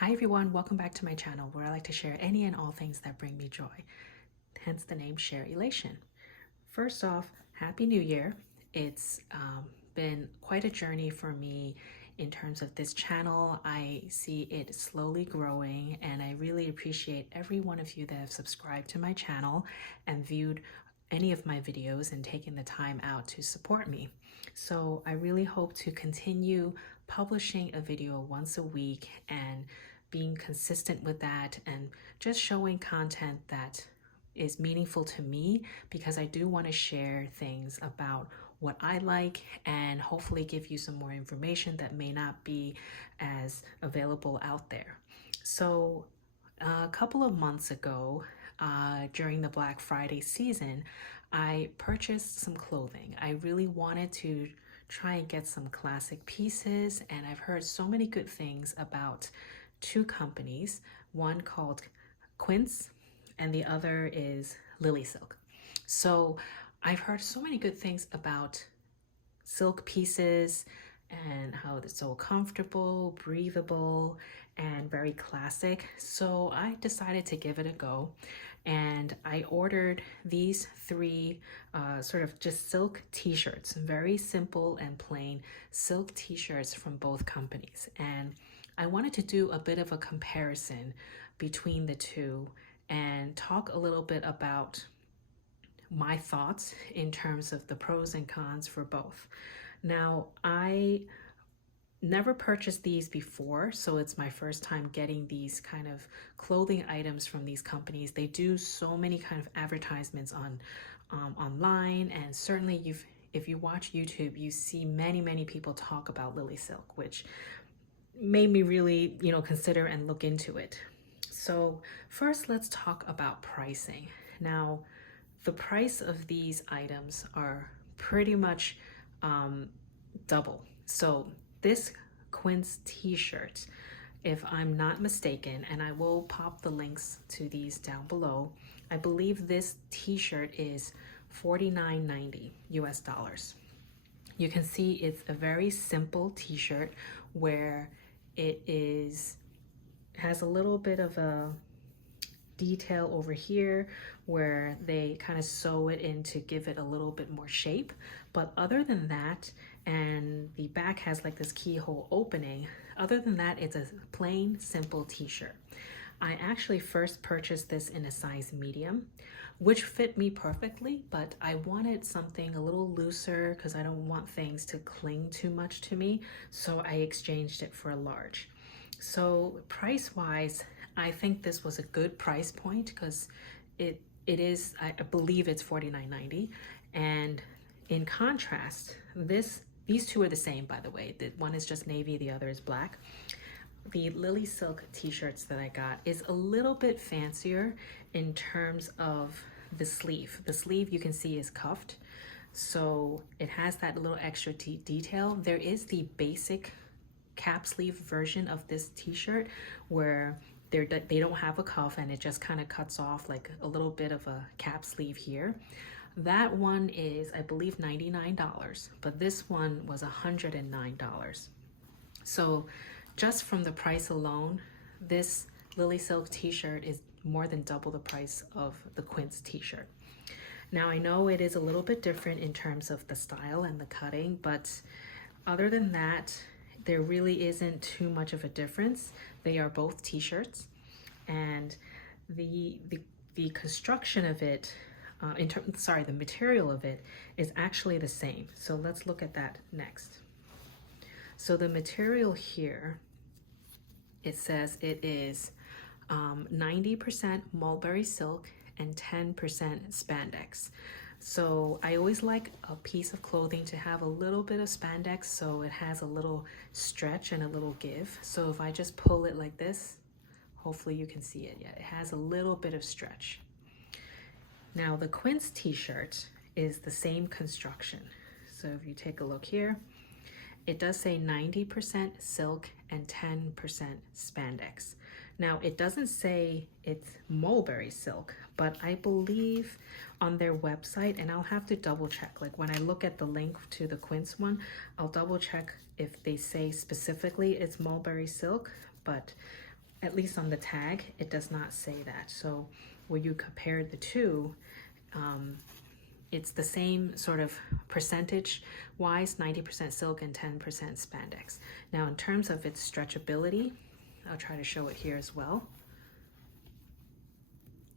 Hi everyone, welcome back to my channel where I like to share any and all things that bring me joy, hence the name Sharelation. First off, Happy New Year. It's been quite a journey for me in terms of this channel. I see it slowly growing and I really appreciate every one of you that have subscribed to my channel and viewed any of my videos and taken the time out to support me. So I really hope to continue publishing a video once a week and being consistent with that and just showing content that is meaningful to me, because I do want to share things about what I like and hopefully give you some more information that may not be as available out there. So a couple of months ago, during the Black Friday season, I purchased some clothing. I really wanted to try and get some classic pieces, and I've heard so many good things about two companies, one called Quince and the other is LilySilk. So I've heard so many good things about silk pieces and how it's so comfortable, breathable, and very classic. So I decided to give it a go, and I ordered these three sort of just silk t-shirts, very simple and plain silk t-shirts from both companies. And I wanted to do a bit of a comparison between the two and talk a little bit about my thoughts in terms of the pros and cons for both. Now, I never purchased these before, so it's my first time getting these kind of clothing items from these companies. They do so many kind of advertisements on online, and certainly if you watch YouTube, you see many people talk about LilySilk, which made me really, consider and look into it. So first, let's talk about pricing. Now, the price of these items are pretty much double. So this Quince t-shirt, if I'm not mistaken, and I will pop the links to these down below, I believe this t-shirt is $49.90 US dollars. You can see it's a very simple t-shirt where it has a little bit of a detail over here where they kind of sew it in to give it a little bit more shape. But other than that, and the back has like this keyhole opening, other than that, it's a plain, simple t-shirt. I actually first purchased this in a size medium, which fit me perfectly, but I wanted something a little looser because I don't want things to cling too much to me. So I exchanged it for a large. So price-wise, I think this was a good price point because it is, I believe it's $49.90. And in contrast, these two are the same, by the way. The one is just navy, the other is black. The LilySilk t-shirts that I got is a little bit fancier in terms of the sleeve. The sleeve you can see is cuffed, so it has that little extra detail. There is the basic cap sleeve version of this t-shirt where they don't have a cuff and it just kind of cuts off like a little bit of a cap sleeve here. That one is, I believe, $99, but this one was $109. So just from the price alone, this LilySilk t-shirt is more than double the price of the Quince t-shirt. Now I know it is a little bit different in terms of the style and the cutting, but other than that, there really isn't too much of a difference. They are both t-shirts, and the construction of it, the material of it is actually the same. So let's look at that next. So the material here, it says it is 90% mulberry silk and 10% spandex. So I always like a piece of clothing to have a little bit of spandex so it has a little stretch and a little give. So if I just pull it like this, hopefully you can see it. Yeah, it has a little bit of stretch. Now the Quince t-shirt is the same construction. So if you take a look here, it does say 90% silk and 10% spandex. Now it doesn't say it's mulberry silk, but I believe on their website, and I'll have to double check, like when I look at the link to the Quince one, I'll double check if they say specifically it's mulberry silk, but at least on the tag, it does not say that. So when you compare the two, it's the same sort of percentage wise, 90% silk and 10% spandex. Now in terms of its stretchability, I'll try to show it here as well.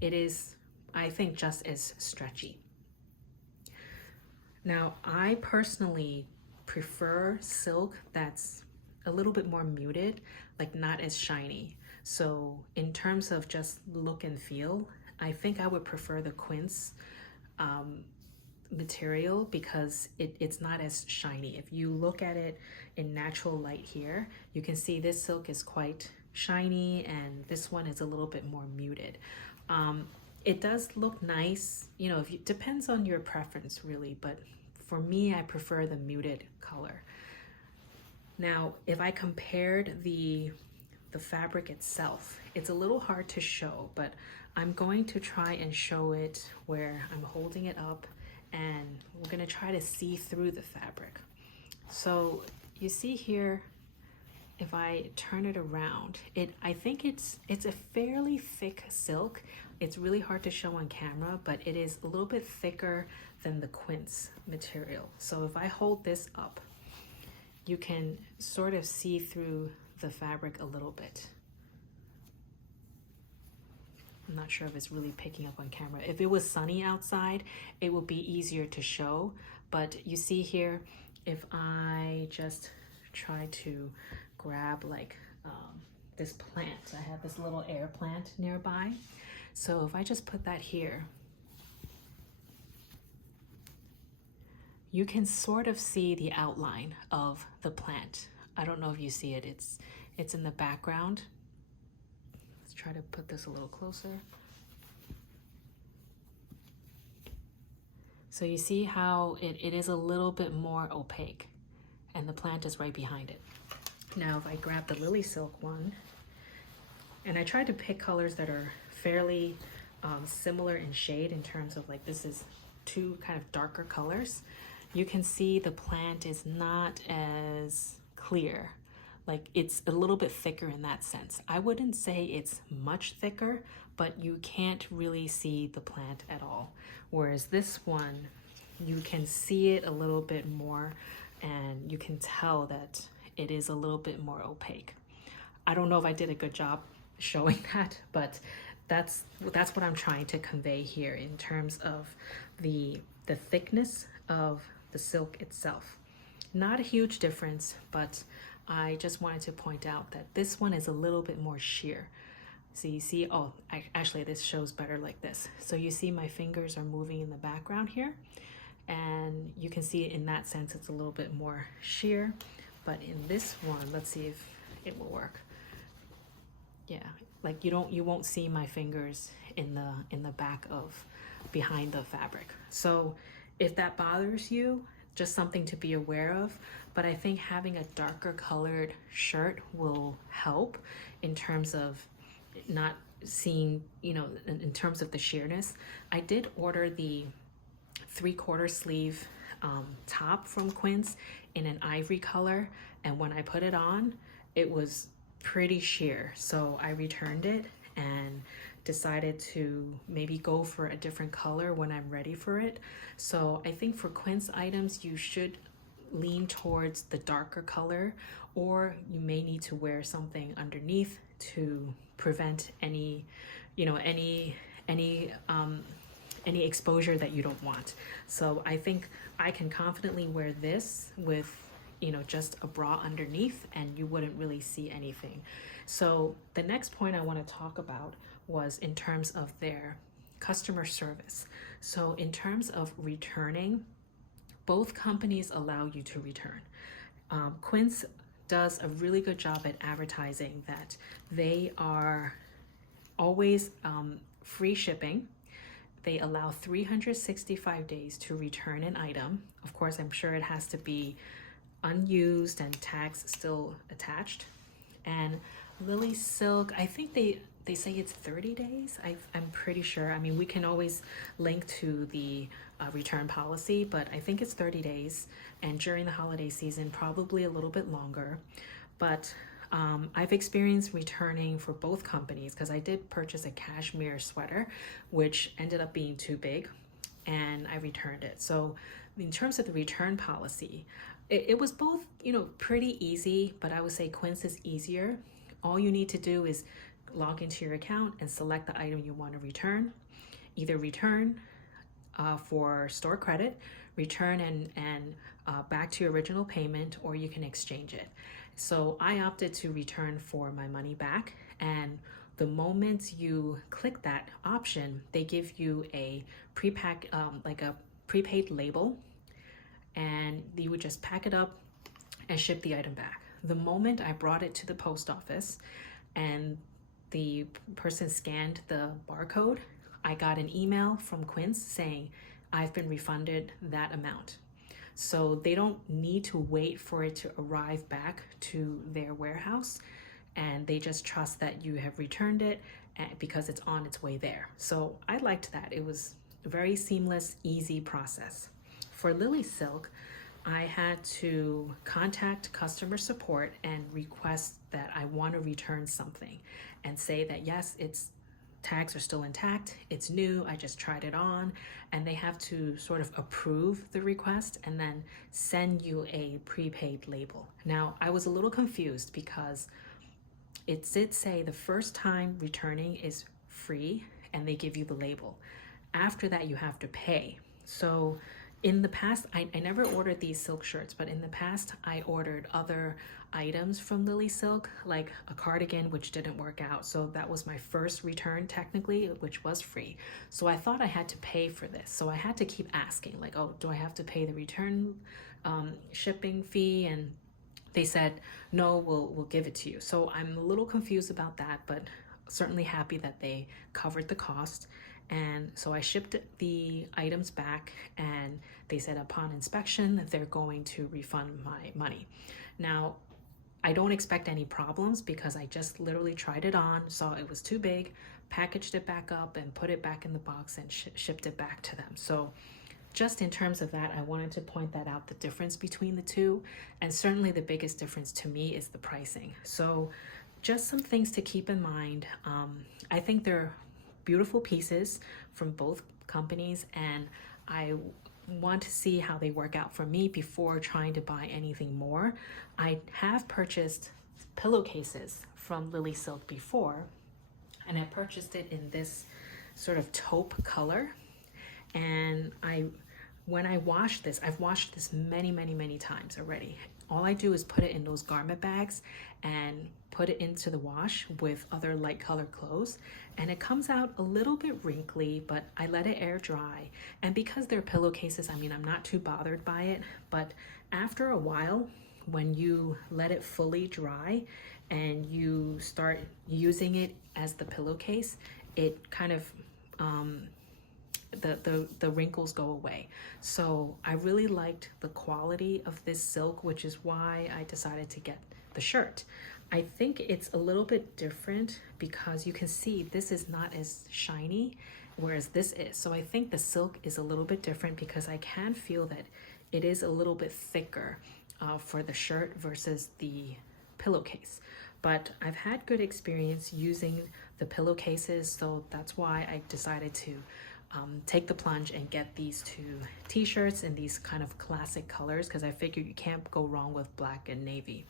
It is, I think, just as stretchy. Now I personally prefer silk that's a little bit more muted, like not as shiny. So in terms of just look and feel, I think I would prefer the Quince material because it's not as shiny. If you look at it in natural light here, you can see this silk is quite shiny and this one is a little bit more muted. It does look nice, you know, depends on your preference really, but for me, I prefer the muted color. Now, if I compared the fabric itself, it's a little hard to show, but I'm going to try and show it where I'm holding it up and we're gonna try to see through the fabric. So you see here, if I turn it around, I think it's a fairly thick silk. It's really hard to show on camera, but it is a little bit thicker than the Quince material. So if I hold this up, you can sort of see through the fabric a little bit. I'm not sure if it's really picking up on camera. If it was sunny outside, it would be easier to show. But you see here, if I just try to grab like this plant, I have this little air plant nearby. So if I just put that here, you can sort of see the outline of the plant. I don't know if you see it, it's in the background. Let's try to put this a little closer. So you see how it is a little bit more opaque and the plant is right behind it. Now if I grab the LilySilk one, and I tried to pick colors that are fairly similar in shade in terms of like this is two kind of darker colors, you can see the plant is not as clear. Like it's a little bit thicker in that sense. I wouldn't say it's much thicker, but you can't really see the plant at all. Whereas this one, you can see it a little bit more and you can tell that it is a little bit more opaque. I don't know if I did a good job showing that, but that's what I'm trying to convey here in terms of the thickness of the silk itself. Not a huge difference, but I just wanted to point out that this one is a little bit more sheer. So you see, actually this shows better like this. So you see my fingers are moving in the background here, and you can see in that sense it's a little bit more sheer. But in this one, let's see if it will work. Yeah, like you won't see my fingers in the back of behind the fabric. So if that bothers you, just something to be aware of. But I think having a darker colored shirt will help in terms of not seeing, you know, in terms of the sheerness. I did order the 3/4 sleeve top from Quince in an ivory color, and when I put it on, it was pretty sheer. So I returned it and decided to maybe go for a different color when I'm ready for it. So I think for Quince items, you should lean towards the darker color, or you may need to wear something underneath to prevent any, you know, any exposure that you don't want. So I think I can confidently wear this with, you know, just a bra underneath and you wouldn't really see anything. So the next point I want to talk about was in terms of their customer service. So in terms of returning, both companies allow you to return. Quince does a really good job at advertising that they are always free shipping. They allow 365 days to return an item. Of course, I'm sure it has to be unused and tags still attached. And LilySilk, I think they say it's 30 days. I'm pretty sure. I mean, we can always link to the return policy, but I think it's 30 days. And during the holiday season, probably a little bit longer. But I've experienced returning for both companies because I did purchase a cashmere sweater, which ended up being too big, and I returned it. So, in terms of the return policy, it was both, pretty easy, but I would say Quince is easier. All you need to do is log into your account and select the item you want to return. Either return for store credit, return and back to your original payment, or you can exchange it. So I opted to return for my money back, and the moment you click that option, they give you a like a prepaid label, and you would just pack it up and ship the item back. The moment I brought it to the post office and the person scanned the barcode, I got an email from Quince saying I've been refunded that amount. So they don't need to wait for it to arrive back to their warehouse, and they just trust that you have returned it because it's on its way there. So I liked that. It was a very seamless, easy process. For LilySilk, I had to contact customer support and request that I want to return something and say that yes, its tags are still intact, it's new, I just tried it on, and they have to sort of approve the request and then send you a prepaid label. Now, I was a little confused because it did say the first time returning is free and they give you the label. After that, you have to pay. So in the past, I never ordered these silk shirts, but in the past, I ordered other items from LilySilk, like a cardigan, which didn't work out. So that was my first return, technically, which was free. So I thought I had to pay for this. So I had to keep asking, like, oh, do I have to pay the return shipping fee? And they said, no, we'll give it to you. So I'm a little confused about that, but certainly happy that they covered the cost. And so I shipped the items back, and they said upon inspection that they're going to refund my money. Now, I don't expect any problems because I just literally tried it on, saw it was too big, packaged it back up and put it back in the box and shipped it back to them. So just in terms of that, I wanted to point that out, the difference between the two. And certainly the biggest difference to me is the pricing. So just some things to keep in mind. I think they're beautiful pieces from both companies, and I want to see how they work out for me before trying to buy anything more. I have purchased pillowcases from LilySilk before, and I purchased it in this sort of taupe color. And when I wash this, I've washed this many times already. All I do is put it in those garment bags and put it into the wash with other light colored clothes, and it comes out a little bit wrinkly, but I let it air dry. And because they're pillowcases, I mean, I'm not too bothered by it, but after a while, when you let it fully dry and you start using it as the pillowcase, it kind of the wrinkles go away. So I really liked the quality of this silk, which is why I decided to get the shirt. I think it's a little bit different because you can see this is not as shiny, whereas this is. So I think the silk is a little bit different because I can feel that it is a little bit thicker for the shirt versus the pillowcase. But I've had good experience using the pillowcases, so that's why I decided to take the plunge and get these two t-shirts in these kind of classic colors, because I figured you can't go wrong with black and navy.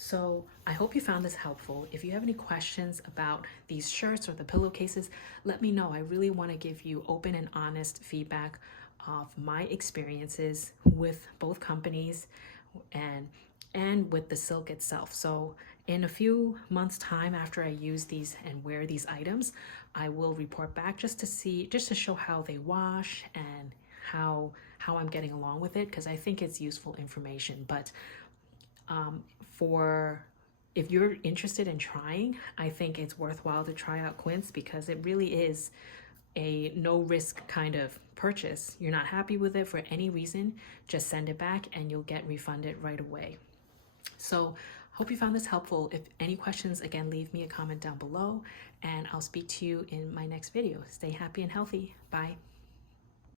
So I hope you found this helpful. If you have any questions about these shirts or the pillowcases, let me know. I really want to give you open and honest feedback of my experiences with both companies and with the silk itself. So in a few months' time after I use these and wear these items, I will report back just to show how they wash and how I'm getting along with it, because I think it's useful information. But if you're interested in trying, I think it's worthwhile to try out Quince, because it really is a no risk kind of purchase. You're not happy with it for any reason, just send it back and you'll get refunded right away. So hope you found this helpful. If any questions, again, leave me a comment down below and I'll speak to you in my next video. Stay happy and healthy. Bye.